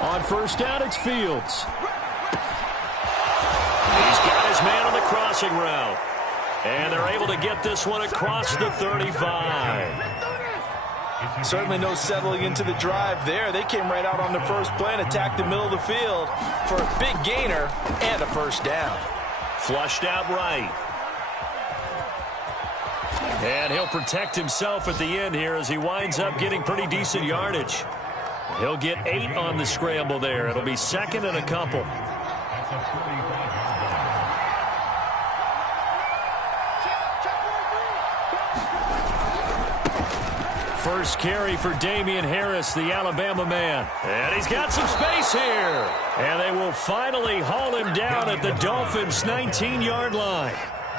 On first down, it's Fields. He's got his man on the crossing route. And they're able to get this one across the 35. Certainly no settling into the drive there. They came right out on the first play and attacked the middle of the field for a big gainer and a first down. Flushed out right. And he'll protect himself at the end here as he winds up getting pretty decent yardage. He'll get 8 on the scramble there. It'll be second and a couple. First carry for Damian Harris, the Alabama man. And he's got some space here. And they will finally haul him down at the Dolphins' 19-yard line.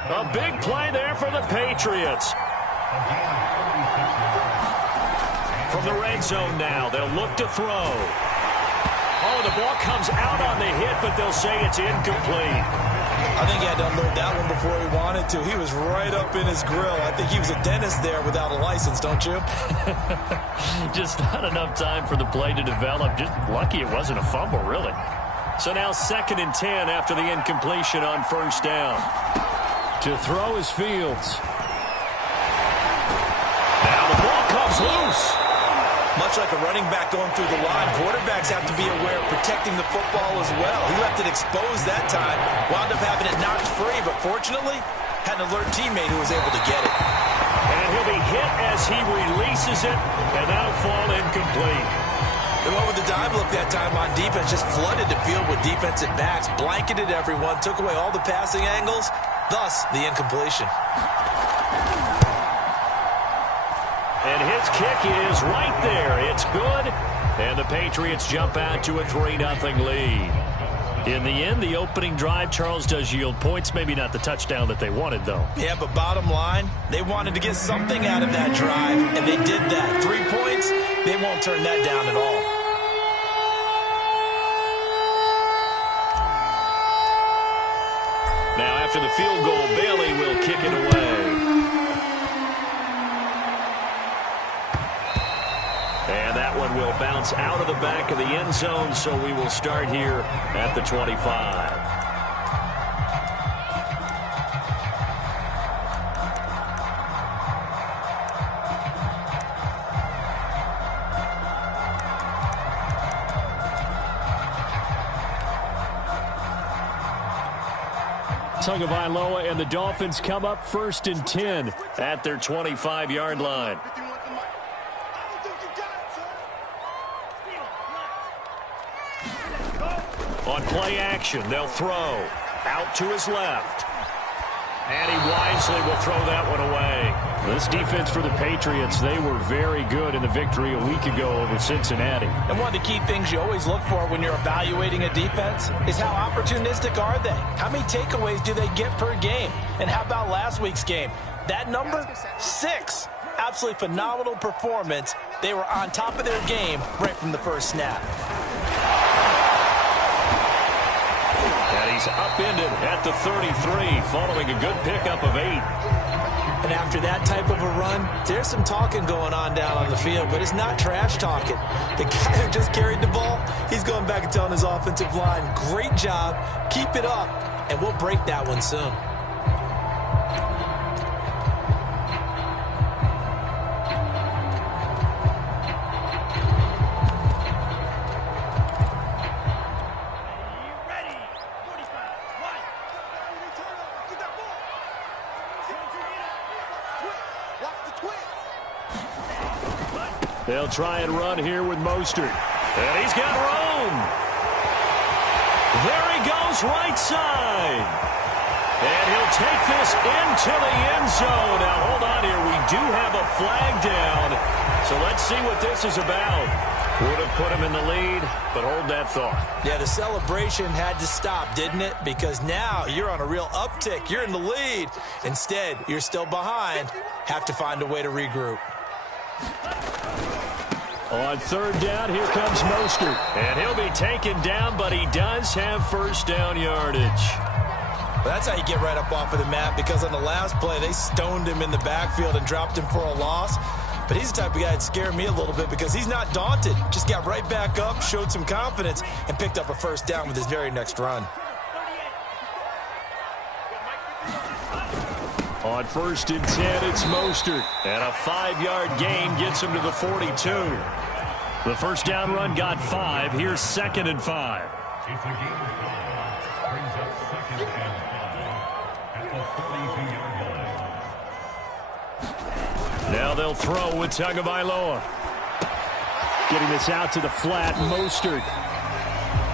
A big play there for the Patriots. From the red zone now, they'll look to throw. Oh, the ball comes out on the hit, but they'll say it's incomplete. I think he had to unload that one before he wanted to. He was right up in his grill. I think he was a dentist there without a license, don't you? Just not enough time for the play to develop. Just lucky it wasn't a fumble, really. So now second and 10 after the incompletion on first down. To throw is Fields. Now the ball comes loose. Much like a running back going through the line, quarterbacks have to be aware of protecting the football as well. He left it exposed that time, wound up having it knocked free, but fortunately, had an alert teammate who was able to get it. And he'll be hit as he releases it, and that'll fall incomplete. They went with the dive look that time on defense, just flooded the field with defensive backs, blanketed everyone, took away all the passing angles, thus the incompletion. And his kick is right there. It's good. And the Patriots jump out to a 3-0 lead. In the end, the opening drive, Charles, does yield points. Maybe not the touchdown that they wanted, though. Yeah, but bottom line, they wanted to get something out of that drive, and they did that. 3 points, they won't turn that down at all. Now, after the field goal, Bailey will kick it away. And that one will bounce out of the back of the end zone, so we will start here at the 25. Tagovailoa and the Dolphins come up first and 10 at their 25-yard line. On play action, they'll throw. Out to his left. And he wisely will throw that one away. This defense for the Patriots, they were very good in the victory a week ago over Cincinnati. And one of the key things you always look for when you're evaluating a defense is how opportunistic are they? How many takeaways do they get per game? And how about last week's game? That number? 6. Absolutely phenomenal performance. They were on top of their game right from the first snap. And he's upended at the 33 following a good pickup of 8. And after that type of a run, there's some talking going on down on the field, but it's not trash talking. The guy who just carried the ball, he's going back and telling his offensive line, great job, keep it up, and we'll break that one soon. They'll try and run here with Mostert. And he's got room. There he goes right side. And he'll take this into the end zone. Now, hold on here. We do have a flag down. So let's see what this is about. Would have put him in the lead, but hold that thought. Yeah, the celebration had to stop, didn't it? Because now you're on a real uptick. You're in the lead. Instead, you're still behind. Have to find a way to regroup. On third down, here comes Mostert. And he'll be taken down, but he does have first down yardage. Well, that's how you get right up off of the mat, because on the last play, they stoned him in the backfield and dropped him for a loss. but he's the type of guy that scared me a little bit because he's not daunted. Just got right back up, showed some confidence, and picked up a first down with his very next run. On 1st and 10, it's Mostert. And a 5-yard gain gets him to the 42. The first down run got 5. Here's 2nd and 5. It's a game of 5. Brings up 2nd and 5 at the 42-yard line. Now they'll throw with Tagovailoa. Getting this out to the flat, Mostert.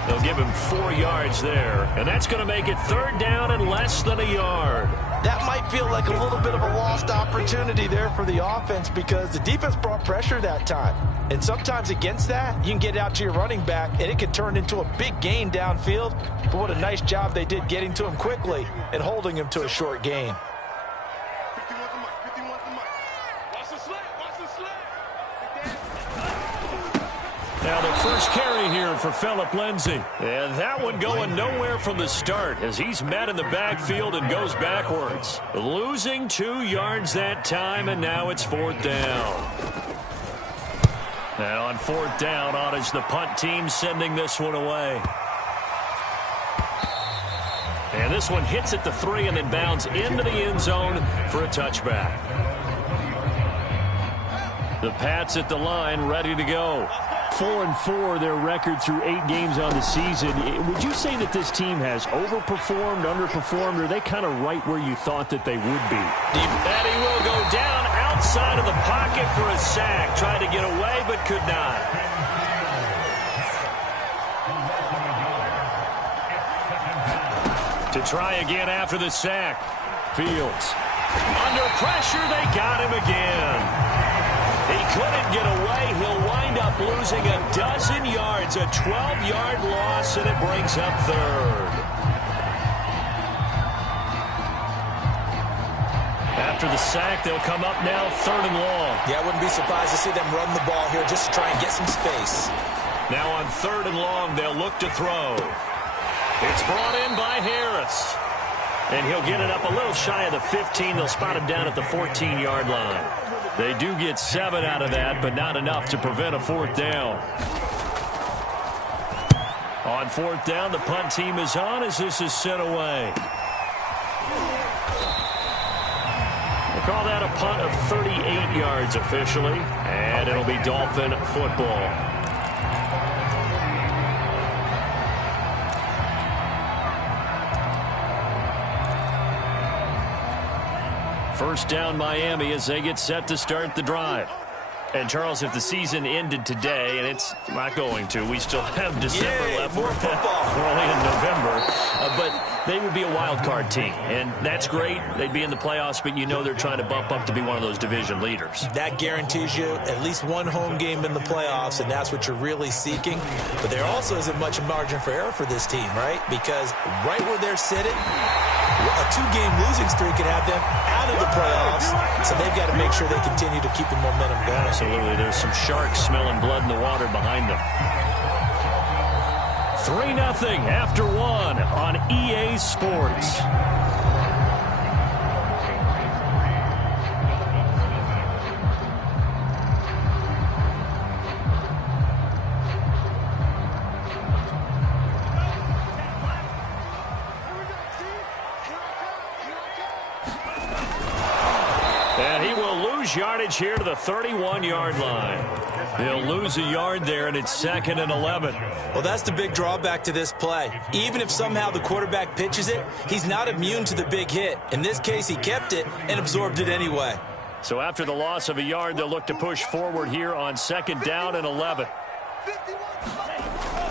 They'll give him 4 yards there. And that's going to make it 3rd down and less than a yard. That might feel like a little bit of a lost opportunity there for the offense because the defense brought pressure that time. And sometimes against that, you can get out to your running back, and it can turn into a big gain downfield. But what a nice job they did getting to him quickly and holding him to a short gain. Now the first carry here for Phillip Lindsay. And that one going nowhere from the start as he's met in the backfield and goes backwards. Losing 2 yards that time, and now it's 4th down. And on 4th down, on is the punt team sending this one away. And this one hits at the 3 and then bounds into the end zone for a touchback. The Pats at the line ready to go. 4-4 their record through 8 games on the season. Would you say that this team has overperformed, underperformed, or are they kind of right where you thought that they would be? And he will go down outside of the pocket for a sack. Tried to get away but could not. To try again after the sack. Fields. Under pressure, they got him again. He couldn't get away. He'll wind up losing a dozen yards, a 12-yard loss, and it brings up 3rd. After the sack, they'll come up now 3rd and long. Yeah, I wouldn't be surprised to see them run the ball here just to try and get some space. Now on 3rd and long, they'll look to throw. It's brought in by Harris. And he'll get it up a little shy of the 15. They'll spot him down at the 14-yard line. They do get 7 out of that, but not enough to prevent a 4th down. On 4th down, the punt team is on as this is sent away. We'll call that a punt of 38 yards officially, and it'll be Dolphin football. First down Miami as they get set to start the drive. And, Charles, if the season ended today, and it's not going to, we still have December left. More football. We're only in November. But they would be a wild card team, and that's great. They'd be in the playoffs, but you know they're trying to bump up to be one of those division leaders. That guarantees you at least one home game in the playoffs, and that's what you're really seeking. But there also isn't much margin for error for this team, right? Because right where they're sitting, a 2-game losing streak could have them out of the playoffs, so they've got to make sure they continue to keep the momentum going. Absolutely. There's some sharks smelling blood in the water behind them. 3-0 after 1 on EA Sports. And he will lose yardage here to the 31-yard line. They'll lose a yard there, and it's 2nd and 11. Well, that's the big drawback to this play. Even if somehow the quarterback pitches it, he's not immune to the big hit. In this case, he kept it and absorbed it anyway. So after the loss of a yard, they'll look to push forward here on 2nd down and 11.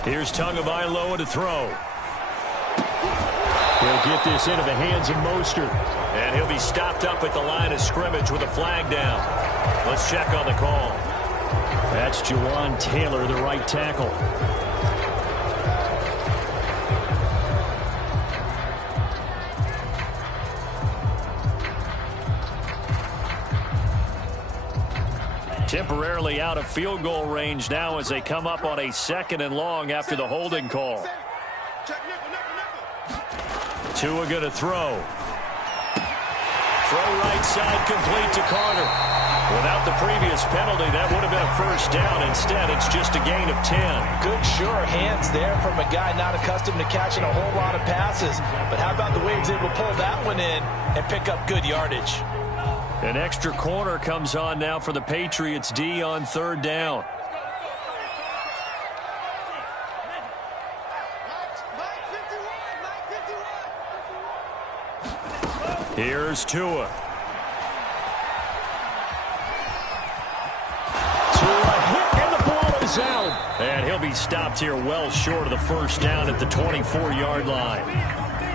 Here's Tagovailoa to throw. He'll get this into the hands of Mostert. And he'll be stopped up at the line of scrimmage with a flag down. Let's check on the call. That's Jawan Taylor, the right tackle. Temporarily out of field goal range now as they come up on a 2nd and long after the holding call. Tua going to throw. Throw right side complete to Carter. Without the previous penalty, that would have been a first down. Instead, it's just a gain of 10. Good, sure hands there from a guy not accustomed to catching a whole lot of passes. But how about the way he's able to pull that one in and pick up good yardage? An extra corner comes on now for the Patriots D on third down. Here's Tua. Out. And he'll be stopped here well short of the first down at the 24-yard line.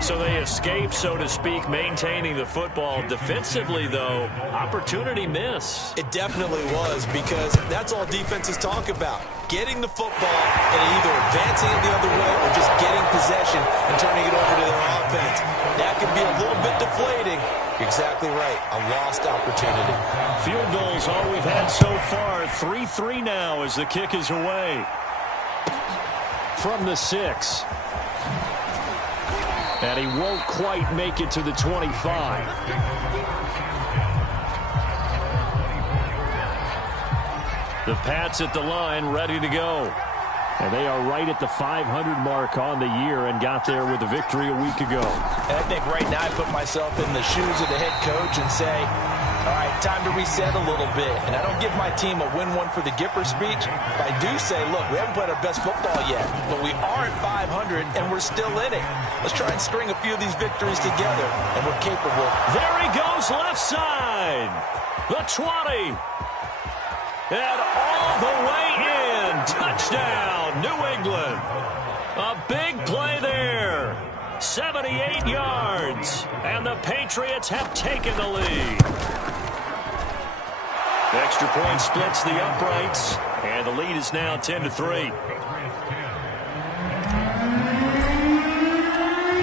So they escape, so to speak, maintaining the football. Defensively, though, opportunity miss. It definitely was, because that's all defenses talk about. Getting the football and either advancing it the other way or just getting possession and turning it over to their offense. That can be a little bit deflating. Exactly right. A lost opportunity. Field goals all we've had so far. 3-3 now as the kick is away. From the 6. And he won't quite make it to the 25. The Pats at the line, ready to go. And they are right at the 500 mark on the year and got there with a victory a week ago. And I think right now I put myself in the shoes of the head coach and say, all right, time to reset a little bit. And I don't give my team a win one for the Gipper speech, but I do say, look, we haven't played our best football yet, but we are at 500 and we're still in it. Let's try and string a few of these victories together, and we're capable. There he goes, left side. The 20. And all the way in. Touchdown, New England. A big play there. 78 yards. And the Patriots have taken the lead. The extra point splits the uprights. And the lead is now 10-3.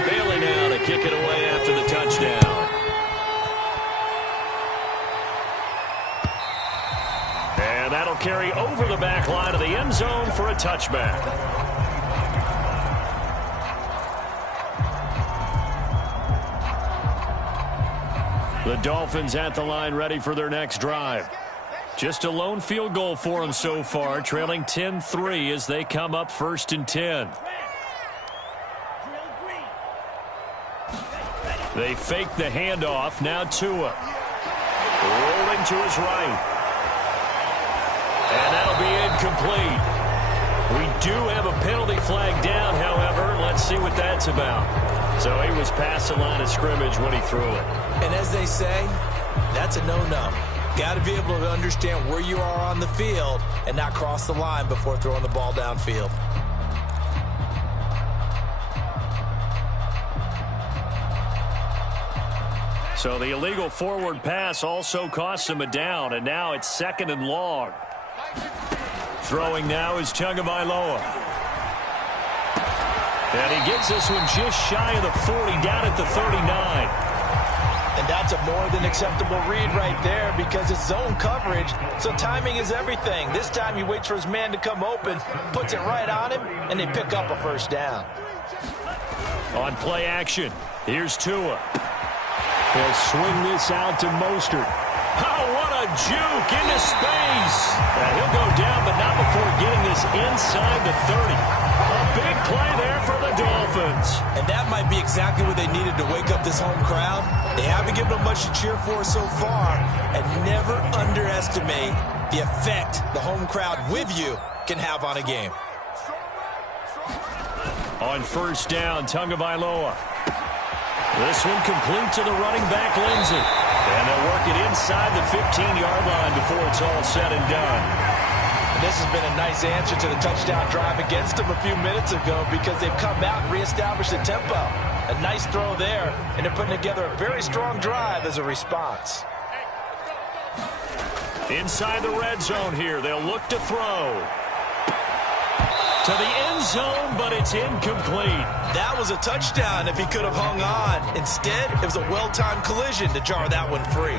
Bailey now to kick it away after the touchdown. And that'll carry over the back line of the end zone for a touchback. The Dolphins at the line ready for their next drive. Just a lone field goal for them so far, trailing 10-3 as they come up 1st and 10. They fake the handoff. Now Tua. Rolling to his right. And that'll be incomplete. We do have a penalty flag down, however. Let's see what that's about. So he was past the line of scrimmage when he threw it. And as they say, that's a no-no. Got to be able to understand where you are on the field and not cross the line before throwing the ball downfield. So the illegal forward pass also cost him a down, and now it's 2nd and long. Throwing now is Tagovailoa. And he gets this one just shy of the 40, down at the 39. And that's a more than acceptable read right there because it's zone coverage, so timing is everything. This time he waits for his man to come open, puts it right on him, and they pick up a first down. On play action, here's Tua. He'll swing this out to Mostert. Oh, what a juke into space. And he'll go down, but not before getting this inside the 30. A big play there for the Dolphins. And that might be exactly what they needed to wake up this home crowd. They haven't given them much to cheer for so far. And never underestimate the effect the home crowd with you can have on a game. On first down, Tagovailoa. This one complete to the running back, Lindsey. And they'll work it inside the 15-yard line before it's all said and done. And this has been a nice answer to the touchdown drive against them a few minutes ago because they've come out and reestablished the tempo. A nice throw there, and they're putting together a very strong drive as a response. Inside the red zone here, they'll look to throw. To the end zone, but it's incomplete. That was a touchdown if he could have hung on. Instead, it was a well-timed collision to jar that one free.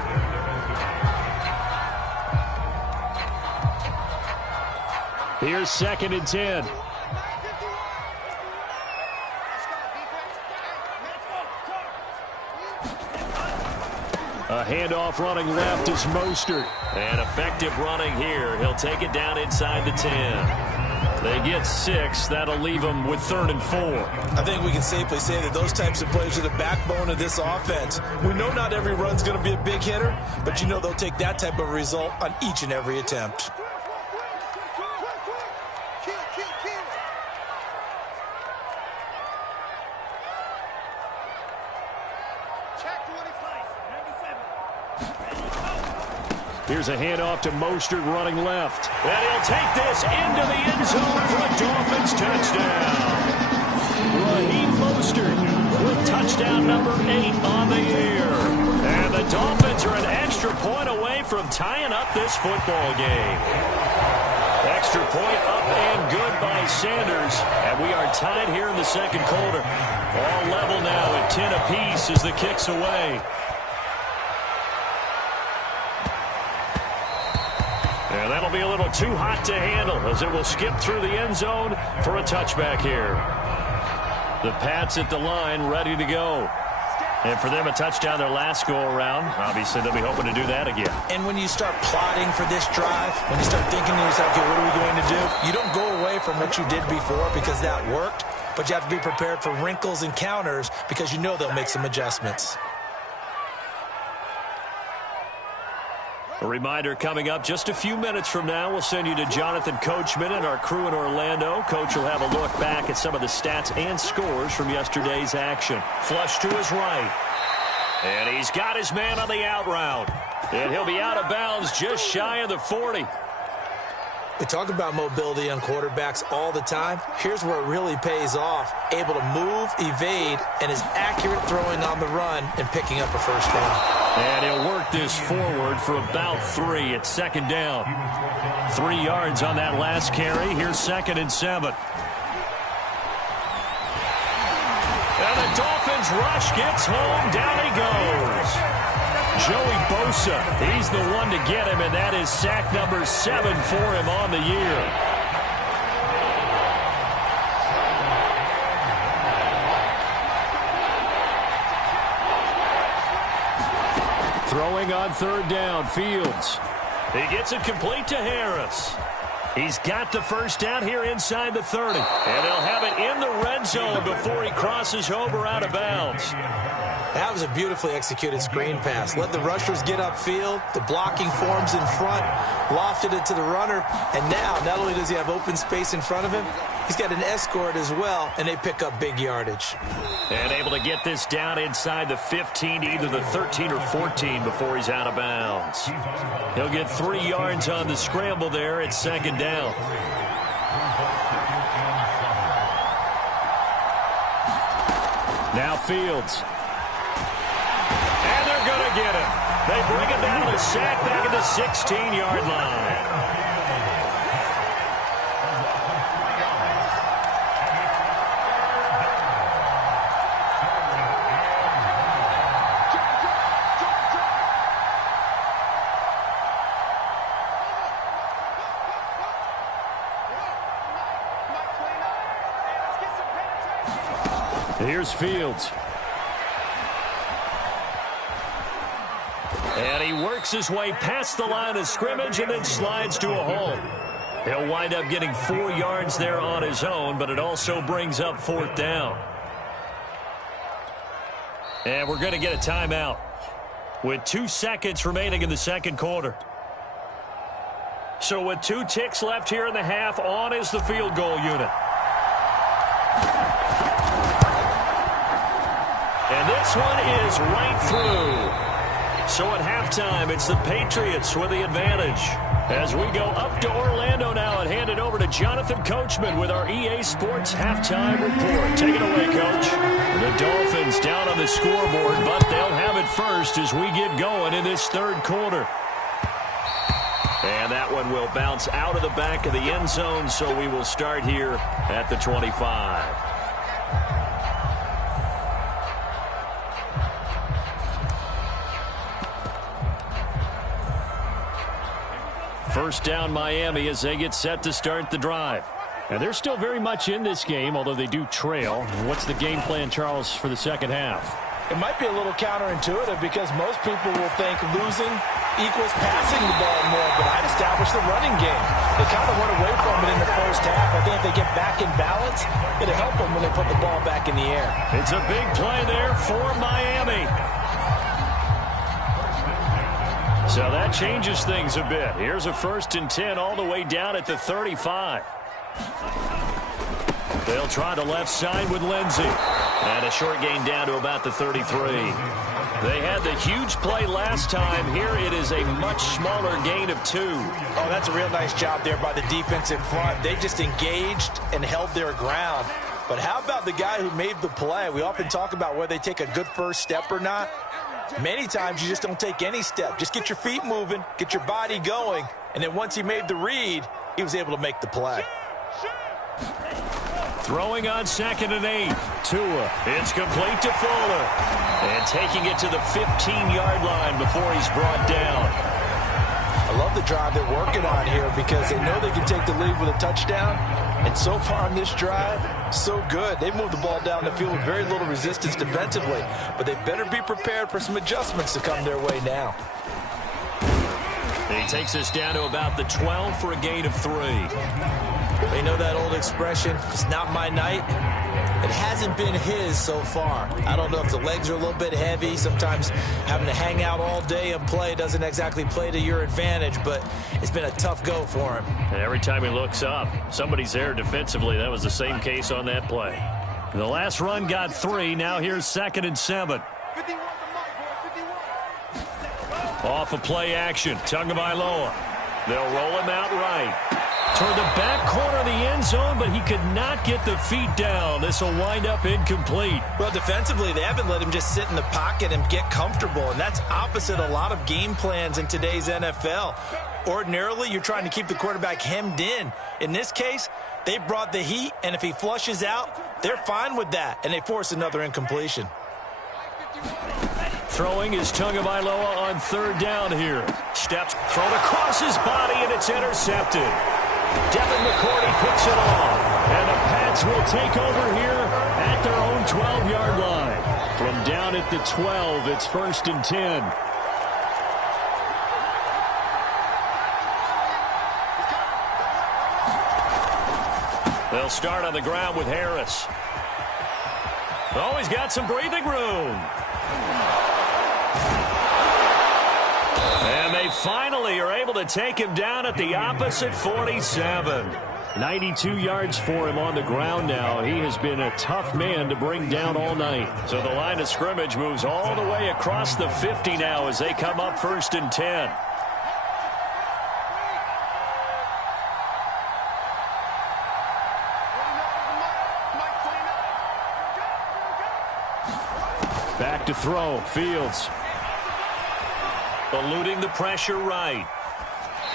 Here's 2nd and 10. A handoff running left is Mostert. And effective running here. He'll take it down inside the 10. They get 6. That'll leave them with 3rd and 4. I think we can safely say that those types of plays are the backbone of this offense. We know not every run's going to be a big hitter, but you know they'll take that type of result on each and every attempt. Here's a handoff to Mostert running left. And he'll take this into the end zone for a Dolphins touchdown. Raheem Mostert with touchdown number 8 on the year. And the Dolphins are an extra point away from tying up this football game. Extra point up and good by Sanders. And we are tied here in the second quarter. All level now at 10 apiece as the kick's away. And that'll be a little too hot to handle as it will skip through the end zone for a touchback here. The Pats at the line ready to go. And for them, a touchdown their last go-around. Obviously, they'll be hoping to do that again. And when you start plotting for this drive, when you start thinking to yourself, okay, what are we going to do? You don't go away from what you did before because that worked, but you have to be prepared for wrinkles and counters because you know they'll make some adjustments. A reminder coming up just a few minutes from now. We'll send you to Jonathan Coachman and our crew in Orlando. Coach will have a look back at some of the stats and scores from yesterday's action. Flush to his right. And he's got his man on the out route. And he'll be out of bounds just shy of the 40. We talk about mobility on quarterbacks all the time. Here's where it really pays off. Able to move, evade, and is accurate throwing on the run and picking up a first down. And he'll work this forward for about 3 at second down. 3 yards on that last carry. Here's 2nd and 7. And the Dolphins rush gets home. Down he goes. Joey Bosa, he's the one to get him, and that is sack number 7 for him on the year. Throwing on 3rd down, Fields. He gets it complete to Harris. He's got the first down here inside the 30. And they'll have it in the red zone before he crosses over out of bounds. That was a beautifully executed screen pass. Let the rushers get upfield. The blocking forms in front. Lofted it to the runner. And now, not only does he have open space in front of him, he's got an escort as well, and they pick up big yardage. And able to get this down inside the 15, either the 13 or 14 before he's out of bounds. He'll get 3 yards on the scramble there at second down. Now Fields. And they're going to get him. They bring him down a sack back at the 16-yard line. Here's Fields. And he works his way past the line of scrimmage and then slides to a hole. He'll wind up getting 4 yards there on his own, but it also brings up 4th down. And we're going to get a timeout with 2 seconds remaining in the second quarter. So with 2 ticks left here in the half, on is the field goal unit. And this one is right through. So at halftime, it's the Patriots with the advantage. As we go up to Orlando now and hand it over to Jonathan Coachman with our EA Sports halftime report. Take it away, Coach. The Dolphins down on the scoreboard, but they'll have it first as we get going in this third quarter. And that one will bounce out of the back of the end zone, so we will start here at the 25. First down, Miami, as they get set to start the drive. And they're still very much in this game, although they do trail. What's the game plan, Charles, for the second half? It might be a little counterintuitive because most people will think losing equals passing the ball more, but I'd establish the running game. They kind of went away from it in the first half. I think if they get back in balance, it'll help them when they put the ball back in the air. It's a big play there for Miami. So that changes things a bit. Here's a 1st and 10 all the way down at the 35. They'll try the left side with Lindsey. And a short gain down to about the 33. They had the huge play last time. Here it is a much smaller gain of 2. Oh, that's a real nice job there by the defense in front. They just engaged and held their ground. But how about the guy who made the play? We often talk about whether they take a good first step or not. Many times you just don't take any step. Just get your feet moving, get your body going, and then once he made the read, he was able to make the play. Throwing on 2nd and 8. Tua. It's complete to Fuller. And taking it to the 15-yard line before he's brought down. I love the drive they're working on here because they know they can take the lead with a touchdown. And so far on this drive, so good. They moved the ball down the field with very little resistance defensively. But they better be prepared for some adjustments to come their way now. He takes us down to about the 12 for a gain of 3. They know that old expression, it's not my night. It hasn't been his so far. I don't know if the legs are a little bit heavy. Sometimes having to hang out all day and play doesn't exactly play to your advantage, but it's been a tough go for him. And every time he looks up, somebody's there defensively. That was the same case on that play. The last run got 3. Now here's 2nd and 7. Off of play action. Tagovailoa. They'll roll him out right. Toward the back corner of the end zone, but he could not get the feet down. This will wind up incomplete. Well, defensively, they haven't let him just sit in the pocket and get comfortable, and that's opposite a lot of game plans in today's NFL. Ordinarily, you're trying to keep the quarterback hemmed in. In this case, they brought the heat, and if he flushes out, they're fine with that, and they force another incompletion. Throwing is Tagovailoa on 3rd down here. Steps, thrown across his body, and it's intercepted. Devin McCourty picks it off. And the Pats will take over here at their own 12-yard line. From down at the 12, it's 1st and 10. They'll start on the ground with Harris. Oh, he's got some breathing room. And they finally are able to take him down at the opposite 47. 92 yards for him on the ground now. He has been a tough man to bring down all night. So the line of scrimmage moves all the way across the 50 now as they come up 1st and 10. Back to throw. Fields. Eluding the pressure right.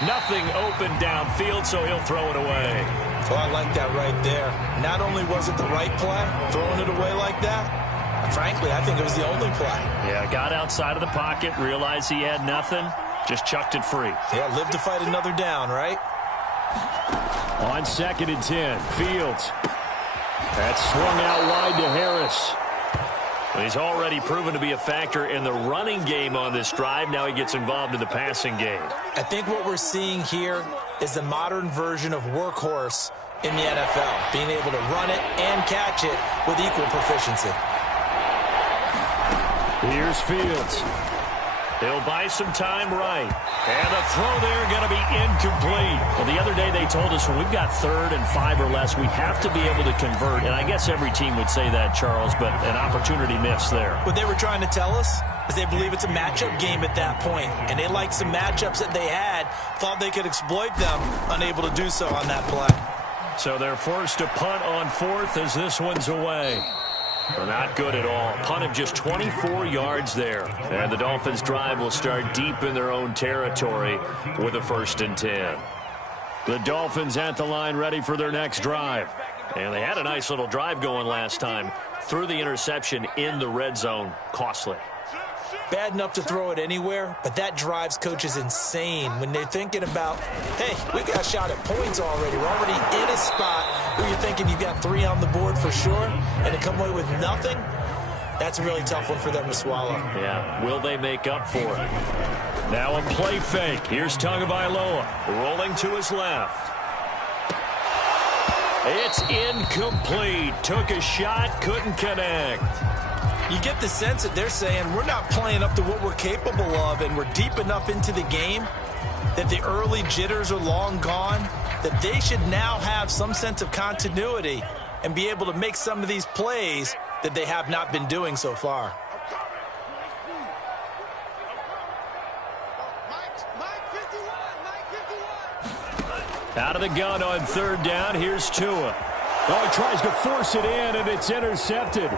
Nothing open downfield, so he'll throw it away. Oh, I like that right there. Not only was it the right play, throwing it away like that, frankly, I think it was the only play. Yeah, got outside of the pocket, realized he had nothing, just chucked it free. Yeah, live to fight another down, right? On 2nd and 10, Fields. That's swung out wide to Harris. He's already proven to be a factor in the running game on this drive. Now he gets involved in the passing game. I think what we're seeing here is the modern version of workhorse in the NFL, being able to run it and catch it with equal proficiency. Here's Fields. He'll buy some time right. And the throw there going to be incomplete. Well, the other day they told us when we've got 3rd and 5 or less, we have to be able to convert. And I guess every team would say that, Charles, but an opportunity missed there. What they were trying to tell us is they believe it's a matchup game at that point. And they liked some matchups that they had, thought they could exploit them, unable to do so on that play. So they're forced to punt on 4th as this one's away. Well, not good at all. Punt of just 24 yards there. And the Dolphins' drive will start deep in their own territory with a 1st and 10. The Dolphins at the line ready for their next drive. And they had a nice little drive going last time. Threw the interception in the red zone. Costly. Bad enough to throw it anywhere, but that drives coaches insane when they're thinking about, hey, we got a shot at points already. We're already in a spot where you're thinking you've got 3 on the board for sure, and to come away with nothing, That's a really tough one for them to swallow. Yeah, will they make up for it? Now a play fake. Here's Tagovailoa rolling to his left. It's incomplete. Took a shot, couldn't connect. You get the sense that they're saying we're not playing up to what we're capable of, and we're deep enough into the game that the early jitters are long gone, that they should now have some sense of continuity and be able to make some of these plays that they have not been doing so far. Out of the gun on third down. Here's Tua. Oh, he tries to force it in, and it's intercepted.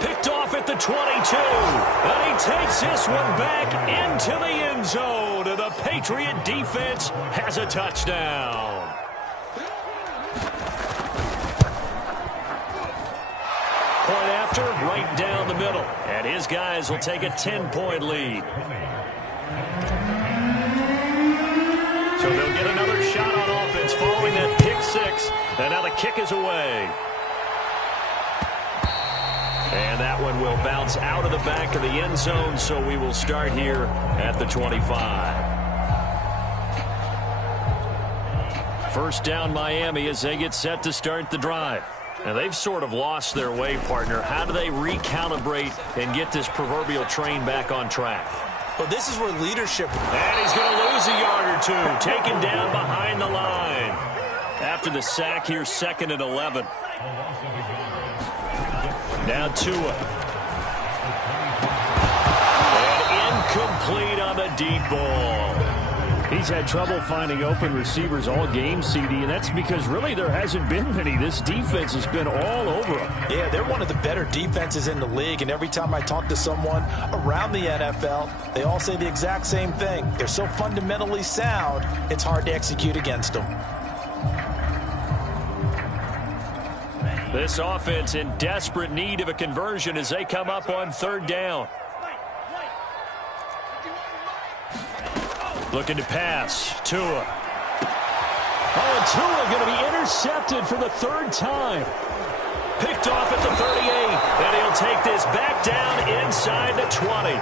Picked off at the 22. And he takes this one back into the end zone. And the Patriot defense has a touchdown. Point after, right down the middle. And his guys will take a 10-point lead. So they'll get another shot on offense following that pick six. And now the kick is away. And that one will bounce out of the back of the end zone, so we will start here at the 25. First down Miami as they get set to start the drive. And they've sort of lost their way, partner. How do they recalibrate and get this proverbial train back on track? Well, this is where leadership... And he's going to lose a yard or two. Taken down behind the line. After the sack here, 2nd and 11. Now Tua. And incomplete on the deep ball. He's had trouble finding open receivers all game, CD, and that's because really there hasn't been many. This defense has been all over them. Yeah, they're one of the better defenses in the league, and every time I talk to someone around the NFL, they all say the exact same thing. They're so fundamentally sound, it's hard to execute against them. This offense in desperate need of a conversion as they come up on third down. Looking to pass. Tua. Oh, and Tua going to be intercepted for the third time. Picked off at the 38. And he'll take this back down inside the 20.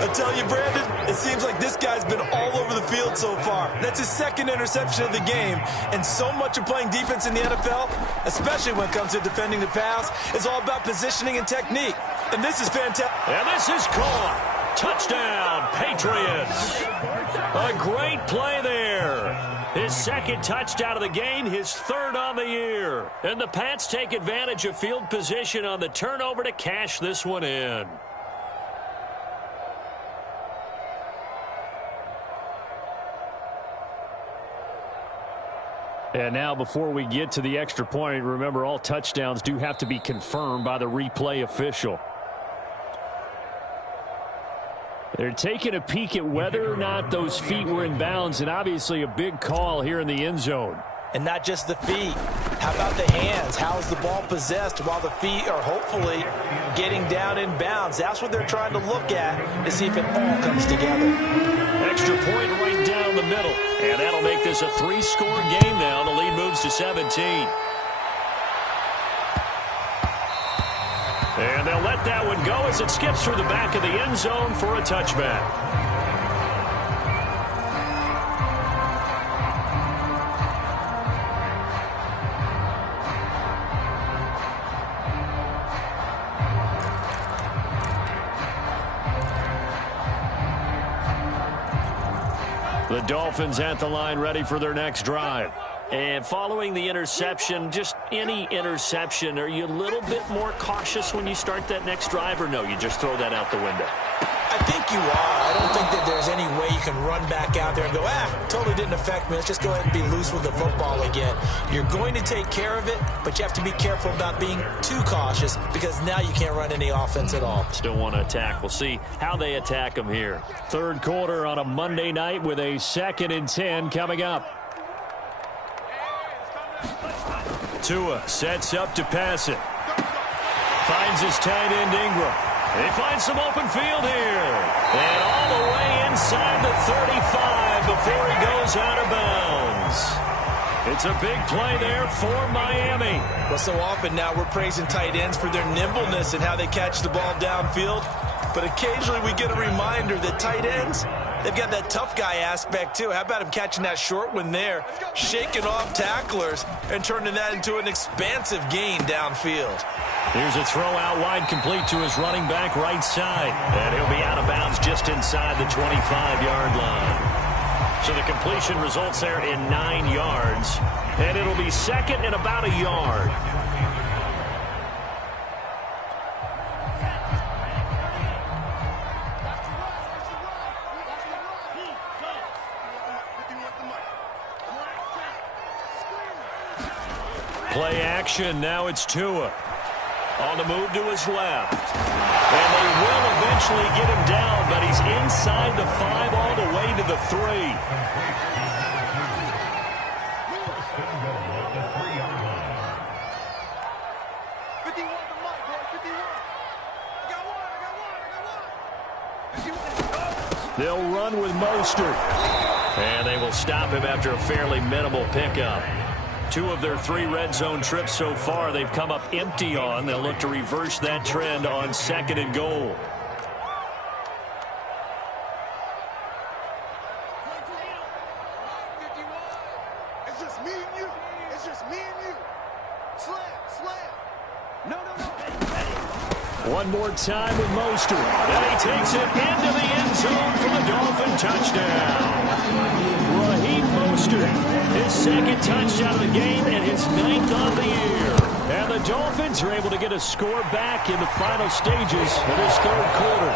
I tell you, Brandon, it seems like this guy's been all over the field so far. That's his 2nd interception of the game. And so much of playing defense in the NFL, especially when it comes to defending the pass, is all about positioning and technique. And this is fantastic. And this is caught. Touchdown, Patriots. A great play there. His 2nd touchdown of the game, his 3rd on the year. And the Pats take advantage of field position on the turnover to cash this one in. And now before we get to the extra point, remember all touchdowns do have to be confirmed by the replay official. They're taking a peek at whether or not those feet were in bounds, and obviously a big call here in the end zone. And not just the feet. How about the hands? How is the ball possessed while the feet are hopefully getting down in bounds? That's what they're trying to look at to see if it all comes together. Extra point right down the middle. And that'll make this a 3-score game now. The lead moves to 17. And they'll let that one go as it skips through the back of the end zone for a touchback. The Dolphins at the line ready for their next drive. And following the interception, just any interception, are you a little bit more cautious when you start that next drive, or no, you just throw that out the window? I think you are. I don't think that there's any way you can run back out there and go, totally didn't affect me. Let's just go ahead and be loose with the football again. You're going to take care of it, but you have to be careful about being too cautious because now you can't run any offense at all. Still want to attack. We'll see how they attack them here. Third quarter on a Monday night with a 2nd and 10 coming up. Tua sets up to pass it. Finds his tight end Ingram. They find some open field here. And all the way inside the 35 before he goes out of bounds. It's a big play there for Miami. Well, so often now we're praising tight ends for their nimbleness and how they catch the ball downfield. But occasionally we get a reminder that tight ends, they've got that tough guy aspect too. How about him catching that short one there, shaking off tacklers, and turning that into an expansive gain downfield. Here's a throw out wide, complete to his running back right side. And he'll be out of bounds just inside the 25-yard line. So the completion results there in 9 yards. And it'll be second and about a yard. Play action. Now it's Tua. On the move to his left. And they will eventually get him down, but he's inside the 5 all the way to the 3. They'll run with Mostert. And they will stop him after a fairly minimal pickup. 2 of their 3 red zone trips so far they've come up empty on. They'll look to reverse that trend on 2nd and goal. It's just me and you. It's just me and you. Slam. No. One more time with Mostert. And he takes it into the end zone for the Dolphin touchdown. Raheem Mostert, his 2nd touchdown of the game and his 9th of the year. And the Dolphins are able to get a score back in the final stages of this 3rd quarter.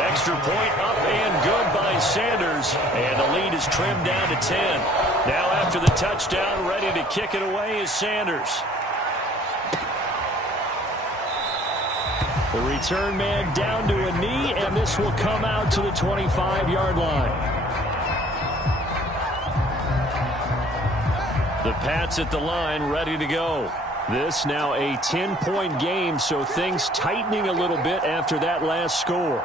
Extra point up and good by Sanders. And the lead is trimmed down to 10. Now after the touchdown, ready to kick it away is Sanders. The return man down to a knee, and this will come out to the 25-yard line. The Pats at the line, ready to go. This now a 10-point game, so things tightening a little bit after that last score.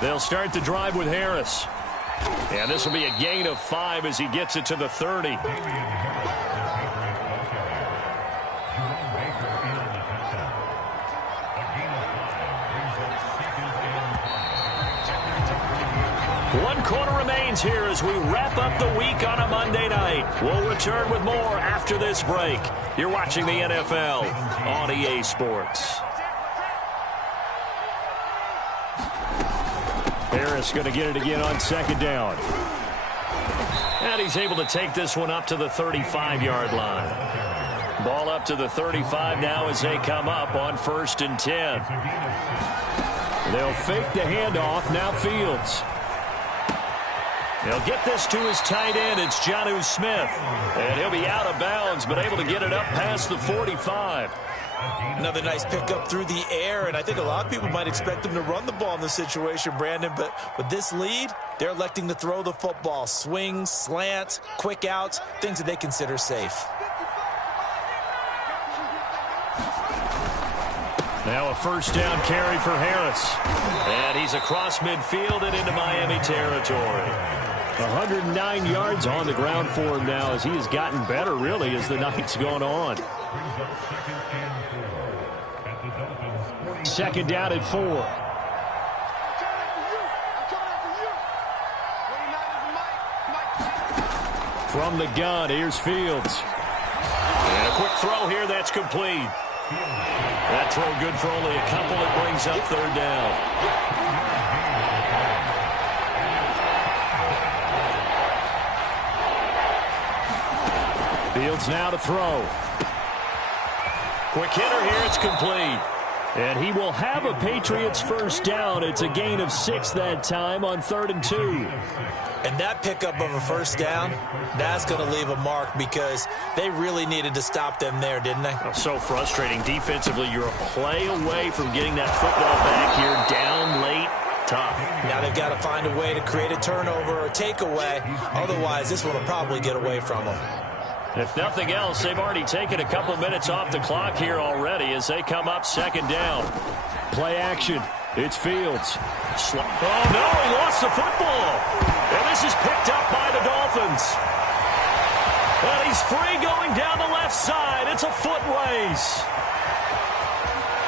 They'll start the drive with Harris. And this will be a gain of 5 as he gets it to the 30. One quarter remains here as we wrap up the week on a Monday night. We'll return with more after this break. You're watching the NFL on EA Sports. Harris going to get it again on 2nd down. And he's able to take this one up to the 35-yard line. Ball up to the 35 now as they come up on 1st and 10. They'll fake the handoff. Now Fields. He'll get this to his tight end. It's Jonnu Smith. And he'll be out of bounds, but able to get it up past the 45. Another nice pickup through the air, and I think a lot of people might expect them to run the ball in this situation, Brandon, but with this lead, they're electing to throw the football. Swings, slants, quick outs, things that they consider safe. Now a 1st down carry for Harris. And he's across midfield and into Miami territory. 109 yards on the ground for him now as he has gotten better, really, as the night's gone on. 2nd down at 4. From the gun, here's Fields. And a quick throw here, that's complete. That throw good for only a couple. It brings up 3rd down. Fields now to throw. Quick hitter here, it's complete. And he will have a Patriots 1st down. It's a gain of 6 that time on 3rd and 2. And that pickup of a 1st down, that's going to leave a mark because they really needed to stop them there, didn't they? Oh, so frustrating. Defensively, you're a play away from getting that football back here. Down late, tough. Now they've got to find a way to create a turnover or takeaway. Otherwise, this one will probably get away from them. If nothing else, they've already taken a couple minutes off the clock here already as they come up 2nd down. Play action. It's Fields. Oh, no, he lost the football. And this is picked up by the Dolphins. And he's free going down the left side. It's a foot race.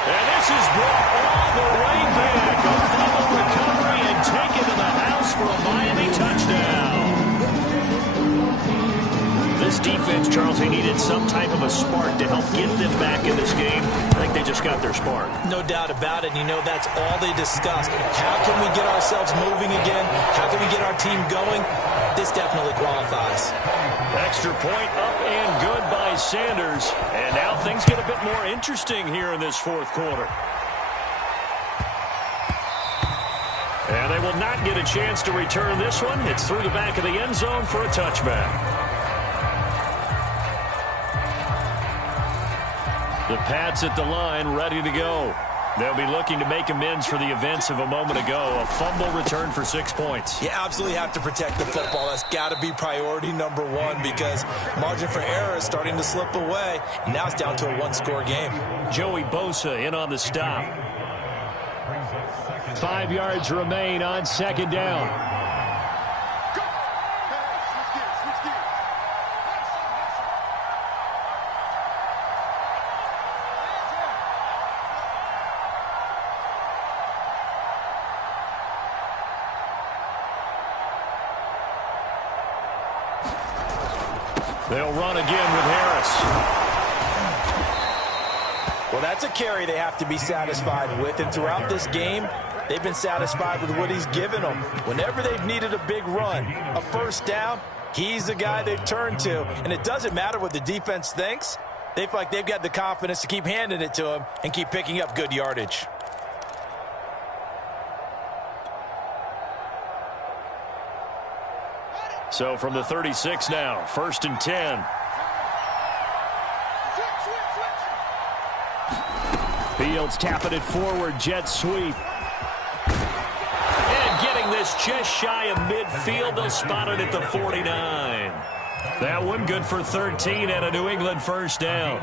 And this is brought all the way back. A fumble recovery and taken to the house for a Miami touchdown. This defense, Charles, they needed some type of a spark to help get them back in this game. I think they just got their spark. No doubt about it. And you know, that's all they discussed. How can we get ourselves moving again? How can we get our team going? This definitely qualifies. Extra point up and good by Sanders. And now things get a bit more interesting here in this fourth quarter. And they will not get a chance to return this one. It's through the back of the end zone for a touchback. The Pats at the line, ready to go. They'll be looking to make amends for the events of a moment ago. A fumble return for 6 points. You absolutely have to protect the football. That's got to be priority number one because margin for error is starting to slip away. And now it's down to a one-score game. Joey Bosa in on the stop. 5 yards remain on second down. They'll run again with Harris. Well, that's a carry they have to be satisfied with. And throughout this game, they've been satisfied with what he's given them. Whenever they've needed a big run, a first down, he's the guy they've turned to. And it doesn't matter what the defense thinks. They feel like they've got the confidence to keep handing it to him and keep picking up good yardage. So from the 36 now, 1st and 10. Fields tapping it forward, jet sweep. And getting this just shy of midfield, they'll spot it at the 49. That one good for 13 and a New England first down.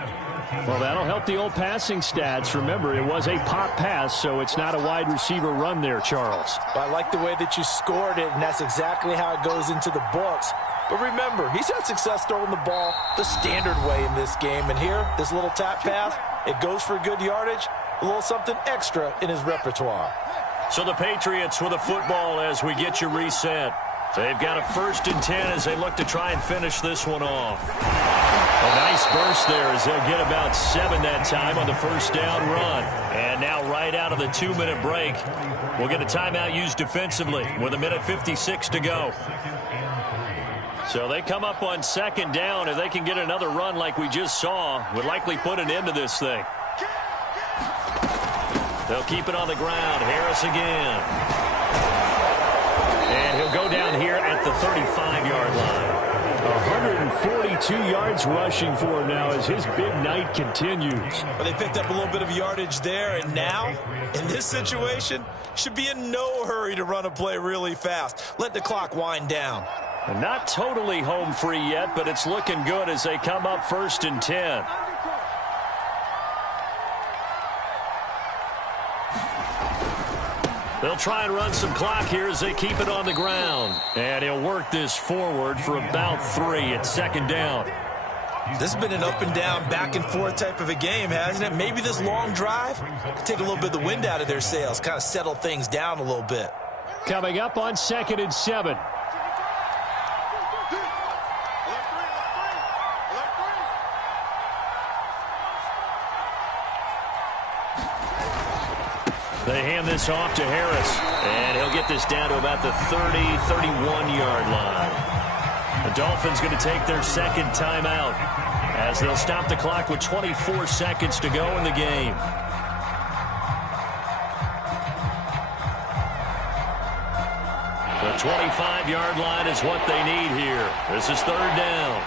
Well, that'll help the old passing stats. Remember, it was a pop pass, so it's not a wide receiver run there, Charles. I like the way that you scored it, and that's exactly how it goes into the books. But remember, he's had success throwing the ball the standard way in this game. And here, this little tap pass, it goes for good yardage, a little something extra in his repertoire. So the Patriots with a football as we get you reset. They've got a 1st and 10 as they look to try and finish this one off. A nice burst there as they'll get about 7 that time on the first down run. And now right out of the 2-minute break, we'll get a timeout used defensively with 1:56 to go. So they come up on 2nd down. If they can get another run like we just saw, would likely put an end to this thing. They'll keep it on the ground. Harris again. And he'll go down here at the 35-yard line. 142 yards rushing for him now as his big night continues. Well, they picked up a little bit of yardage there, and now, in this situation, should be in no hurry to run a play really fast. Let the clock wind down. Not totally home free yet, but it's looking good as they come up 1st and 10. They'll try and run some clock here as they keep it on the ground. And he'll work this forward for about 3 at 2nd down. This has been an up and down, back and forth type of a game, hasn't it? Maybe this long drive could take a little bit of the wind out of their sails, kind of settle things down a little bit. Coming up on 2nd and 7. They hand this off to Harris, and he'll get this down to about the 30-31-yard line. The Dolphins going to take their 2nd timeout as they'll stop the clock with 24 seconds to go in the game. The 25-yard line is what they need here. This is 3rd down.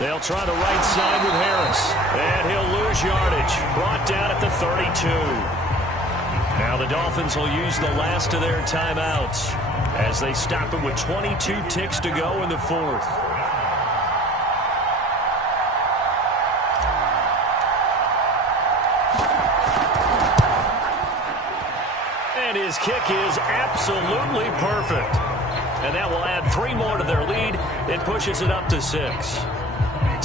They'll try the right side with Harris. And he'll lose yardage. Brought down at the 32. Now the Dolphins will use the last of their timeouts as they stop it with 22 ticks to go in the 4th. his kick is absolutely perfect. And that will add 3 more to their lead. It pushes it up to 6.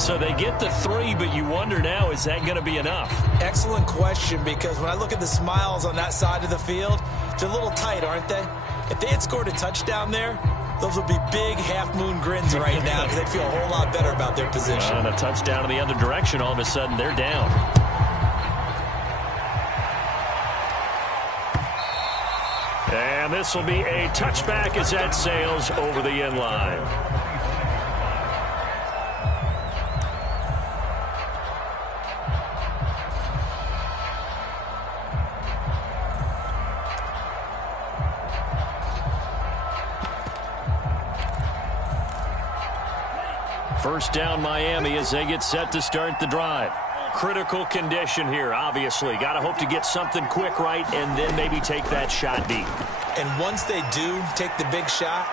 So they get the 3, but you wonder now, is that going to be enough? Excellent question, because when I look at the smiles on that side of the field, they're a little tight, aren't they? If they had scored a touchdown there, those would be big half-moon grins right now because they feel a whole lot better about their position. And a touchdown in the other direction, all of a sudden they're down. And this will be a touchback as that sails over the end line. First down Miami as they get set to start the drive. Critical condition here, obviously. Got to hope to get something quick right and then maybe take that shot deep. And once they do take the big shot,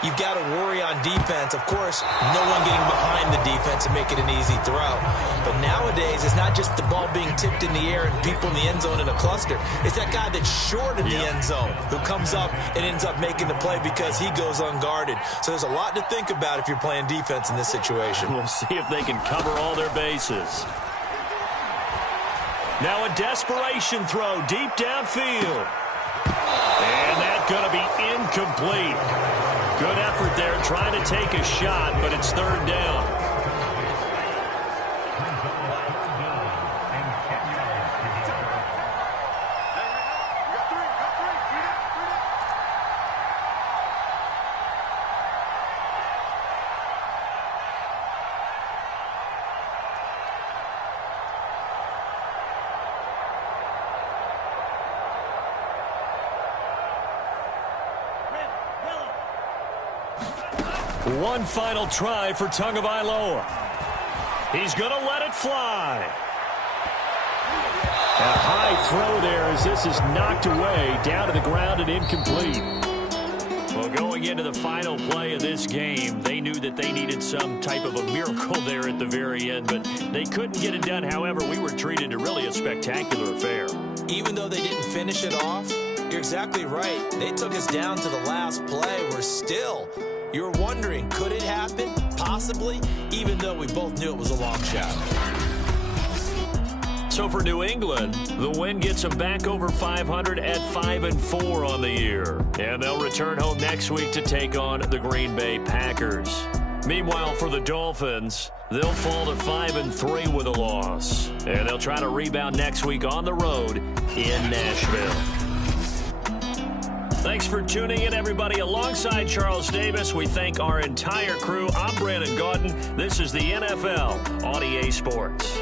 you've got to worry on defense. Of course, no one getting behind the defense and make it an easy throw. But nowadays, it's not just the ball being tipped in the air and people in the end zone in a cluster. It's that guy that's short in the end zone who comes up and ends up making the play because he goes unguarded. So there's a lot to think about if you're playing defense in this situation. We'll see if they can cover all their bases. Now a desperation throw deep downfield. And that's going to be incomplete. Good effort there trying to take a shot, but it's third down. One final try for Tagovailoa. He's going to let it fly. A high throw there as this is knocked away, down to the ground and incomplete. Well, going into the final play of this game, they knew that they needed some type of a miracle there at the very end, but they couldn't get it done. However, we were treated to really a spectacular affair. Even though they didn't finish it off, you're exactly right. They took us down to the last play. We're still... You're wondering, could it happen? Possibly, even though we both knew it was a long shot. So for New England, the win gets them back over 500 at 5-4 on the year. And they'll return home next week to take on the Green Bay Packers. Meanwhile, for the Dolphins, they'll fall to 5-3 with a loss. And they'll try to rebound next week on the road in Nashville. Thanks for tuning in, everybody. Alongside Charles Davis, we thank our entire crew. I'm Brandon Gaudin. This is the NFL on EA Sports.